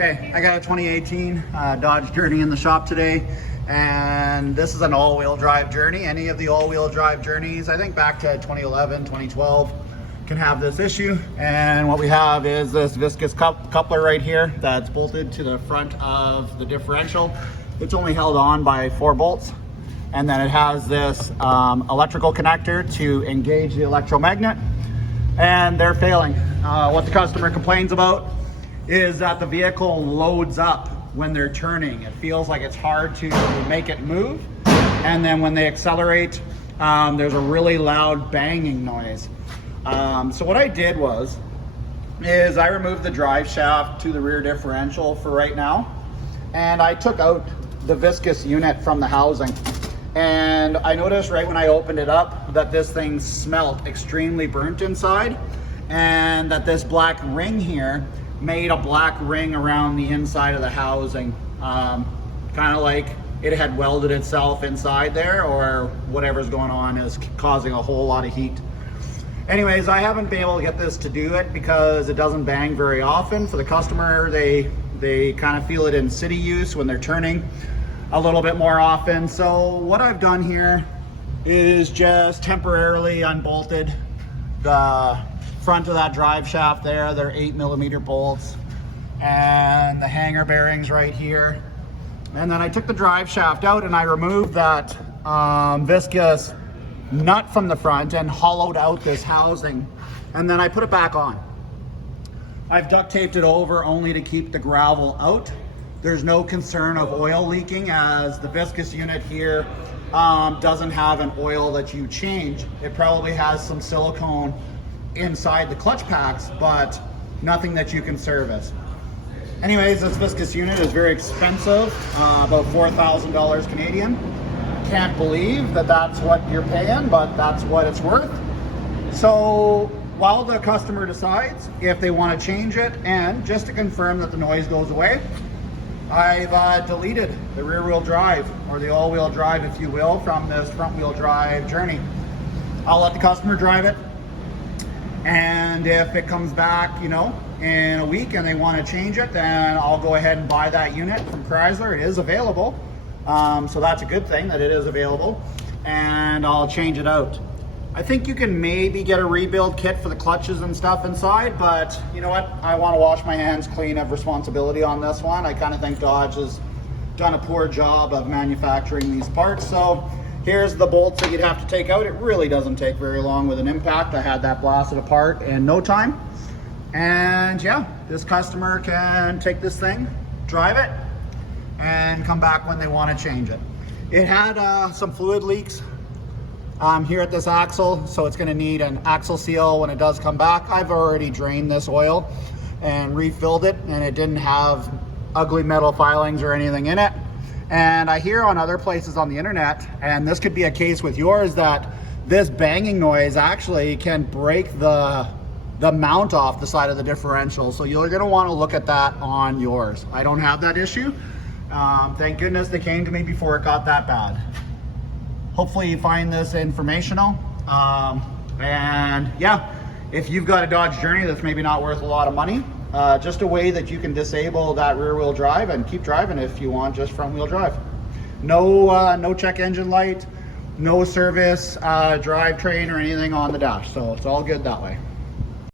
Okay, I got a 2018 Dodge Journey in the shop today, and this is an all-wheel drive Journey. Any of the all-wheel drive Journeys, I think back to 2011, 2012, can have this issue. And what we have is this Viscous coupler right here that's bolted to the front of the differential. It's only held on by 4 bolts. And then it has this electrical connector to engage the electromagnet, and they're failing. What the customer complains about is that the vehicle loads up when they're turning. It feels like it's hard to make it move, and then when they accelerate, there's a really loud banging noise. So what I did is I removed the drive shaft to the rear differential for right now, and I took out the Viscous unit from the housing. And I noticed right when I opened it up that this thing smelled extremely burnt inside, and that this black ring here made a black ring around the inside of the housing. Kind of like it had welded itself inside there, or whatever's going on is causing a whole lot of heat. Anyways, I haven't been able to get this to do it because it doesn't bang very often. For the customer, they kind of feel it in city use when they're turning a little bit more often. So what I've done here is just temporarily unbolted the front of that drive shaft there. They're 8mm bolts, and the hanger bearings right here. And then I took the drive shaft out and I removed that Viscous nut from the front and hollowed out this housing, and then I put it back on. I've duct taped it over only to keep the gravel out. There's no concern of oil leaking, as the Viscous unit here doesn't have an oil that you change. It probably has some silicone inside the clutch packs, but nothing that you can service. Anyways, this Viscous unit is very expensive, about $4,000 Canadian. Can't believe that that's what you're paying, but that's what it's worth. So while the customer decides if they want to change it, and just to confirm that the noise goes away, I've deleted the rear wheel drive, or the all-wheel drive if you will, from this front wheel drive Journey. I'll let the customer drive it, and if it comes back, you know, in a week and they want to change it, then I'll go ahead and buy that unit from Chrysler. It is available, so that's a good thing that it is available, and I'll change it out. I think you can maybe get a rebuild kit for the clutches and stuff inside, but you know what? I want to wash my hands clean of responsibility on this one. I kind of think Dodge has done a poor job of manufacturing these parts. So here's the bolts that you'd have to take out. It really doesn't take very long with an impact. I had that blasted apart in no time. And yeah, this customer can take this thing, drive it, and come back when they want to change it. It had some fluid leaks here at this axle, so it's going to need an axle seal when it does come back. I've already drained this oil and refilled it, and it didn't have ugly metal filings or anything in it. And I hear on other places on the internet, and this could be a case with yours, that this banging noise actually can break the mount off the side of the differential. So you're going to want to look at that on yours. I don't have that issue. Thank goodness they came to me before it got that bad. Hopefully you find this informational. And yeah, if you've got a Dodge Journey that's maybe not worth a lot of money, just a way that you can disable that rear wheel drive and keep driving if you want just front wheel drive. No check engine light, no service drivetrain or anything on the dash. So it's all good that way.